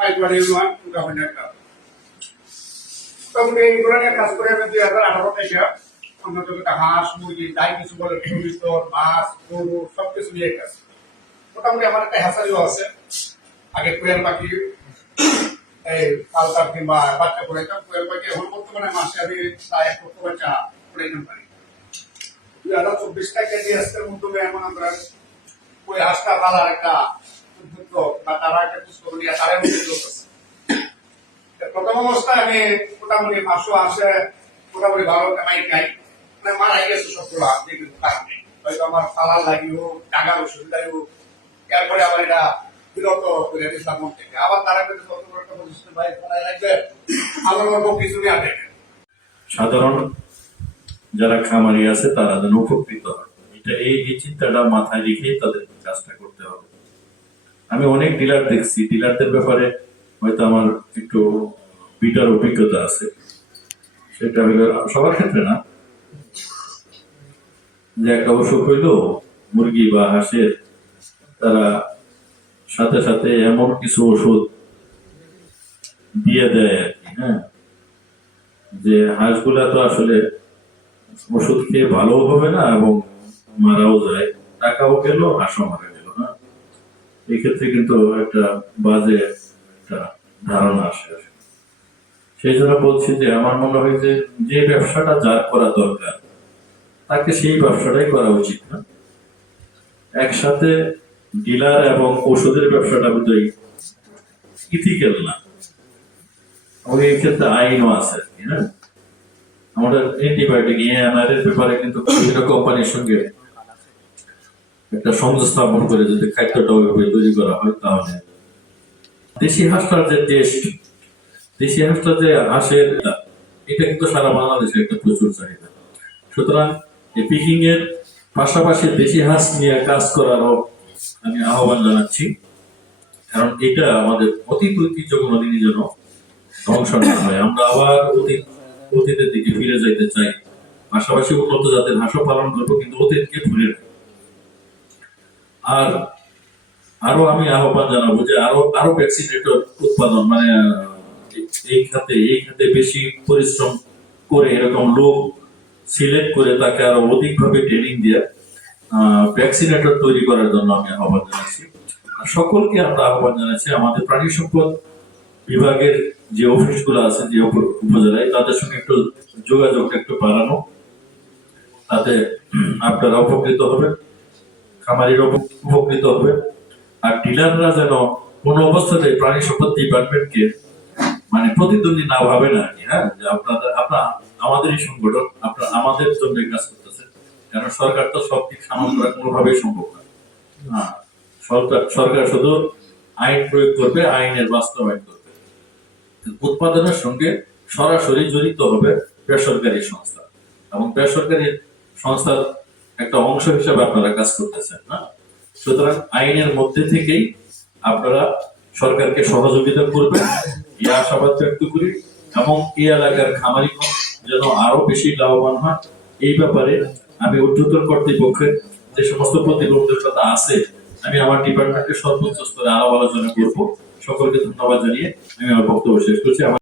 পাইকারি union government একটা তবে এই ধরনের কাজ করে আমি 2018 থেকে অন্তত হাঁস মুরগি যাই কিছু বলে মাছ গরু সবকিছু নিয়ে কাজ মোটামুটি আমার একটা হ্যাসারিও আছে আগে কোয়েল পাখি এই পালতার কিংবা বাচ্চা করাইতাম কোয়েল পাখি এখন বর্তমানে মাসে আমি প্রায় 1 লক্ষ বাচ্চা করাইতাম পারি 2024 কেজি আজকের মধ্যে এমন আমরা ওই হাঁসটা পালার একটা উদ্যোগ বা তারা একটা কিছু নিয়ে তারাই মধ্যে চলতেছে প্রথম অবস্থায় আমি মোটামুটি মাসও আসে মোটামুটি ভালো কামাই খাই মানে মারাই গেছে সবগুলো আপনি কিন্তু কারণে হয়তো আমার পালার লাগি হোক টাকার অসুবিধাই হোক এরপরে আবার এটা বিরত করে দিয়েছিলাম মন থেকে আবার তারা কিন্তু কত বড় একটা প্রতিষ্ঠান ভাই ফলাই লাগবে আবার অল্প কিছু নিয়ে দেখে সাধারণ যারা খামারি আছে তারা যেন উপকৃত হয় এটা এই চিন্তাটা মাথায় রেখেই তাদের কাজটা করতে হবে। আমি অনেক ডিলার দেখছি, ডিলারদের ব্যাপারে হয়তো আমার একটু বিটার অভিজ্ঞতা আছে, সেটা হলো সবার ক্ষেত্রে না, যে একটা অসুখ হইলো মুরগি বা হাঁসের, তারা সাথে সাথে এমন কিছু ওষুধ দিয়ে দেয় আর কি, হ্যাঁ, যে হাঁসগুলা তো আসলে ওষুধ খেয়ে ভালো হবে না এবং মারাও যায়, টাকাও গেল হাঁসও মারা গেল। হ্যাঁ, এই ক্ষেত্রে কিন্তু একটা বাজে একটা ধারণা আসে। সেই জন্য বলছি যে আমার মনে হয় যে যে ব্যবসাটা যার করা দরকার তাকে সেই ব্যবসাটাই করা উচিত না। একসাথে ডিলার এবং ওষুধের ব্যবসাটা বোধহয় ইথিক্যাল না, এবং এই ক্ষেত্রে আইনও আছে আর কি। হ্যাঁ, আমাদের অ্যান্টিবায়োটিক এর ব্যাপারে কিন্তু বিভিন্ন কোম্পানির সঙ্গে একটা সংযোগ স্থাপন করে যদি খাদ্যটা ওইভাবে তৈরি করা হয় তাহলে দেশি হাঁসটার যে টেস্ট, দেশি হাঁসটা যে হাঁসের, এটা কিন্তু সারা বাংলাদেশে একটা প্রচুর চাহিদা। সুতরাং এই পিকিং এর পাশাপাশি দেশি হাঁস নিয়ে কাজ করারও আমি আহ্বান জানাচ্ছি, কারণ এটা আমাদের অতীত ঐতিহ্য কোনোদিনই যেন ধ্বংস না হয়। আমরা আবার অতীতের দিকে ফিরে যাইতে চাই, পাশাপাশি উন্নত জাতের হাঁসও পালন করবো, কিন্তু অতীতকে ভুলে না। আর আরো আমি আহ্বান জানাবো যে আরো ভ্যাকসিনেটর উৎপাদন, মানে এই খাতে বেশি পরিশ্রম করে এরকম লোক সিলেক্ট করে তাকে আরো অধিকভাবে ট্রেনিং দিয়ে ভ্যাকসিনেটর তৈরি করার জন্য আমি আহ্বান জানাচ্ছি। আর সকলকে আমরা আহ্বান জানাচ্ছি আমাদের প্রাণী সম্পদ বিভাগের যে অফিসগুলো আছে যে উপজেলায় তাদের সঙ্গে একটু যোগাযোগটা একটু বাড়ানো, তাতে আপনারা উপকৃত হবে, খামারিরা উপকৃত হবে। আর ডিলাররা যেন কোন অবস্থাতে প্রাণী সম্পদ ডিপার্টমেন্টকে মানে প্রতিদ্বন্দ্বী না ভাবেন আর কি। হ্যাঁ, যে আপনারা আমাদেরই সংগঠন, আপনারা আমাদের জন্য কাজ করতেছেন, কারণ সরকার তো সব দিক সামল করা কোনোভাবেই সম্ভব না। হ্যাঁ, সরকার শুধু আইন প্রয়োগ করবে, আইনের বাস্তবায়ন করবে। উৎপাদনের সঙ্গে সরাসরি জড়িত হবে বেসরকারি সংস্থা, এবং বেসরকারি সংস্থার একটা অংশ হিসেবে আপনারা কাজ করতেছেন না। সুতরাং আইনের মধ্যে থেকেই আপনারা সরকারকে সহযোগিতা করবেন, এই আশাবাদ ব্যক্ত করি। এবং এই এলাকার খামারিগণ যেন আরো বেশি লাভবান হয়, এই ব্যাপারে আমি ঊর্ধ্বতন কর্তৃপক্ষের যে সমস্ত প্রতিবন্ধকতা আছে আমি আমার ডিপার্টমেন্টের সর্বোচ্চ স্তরে আলাপ আলোচনা করবো। সকলকে ধন্যবাদ জানিয়ে আমি আমার বক্তব্য শেষ করছি।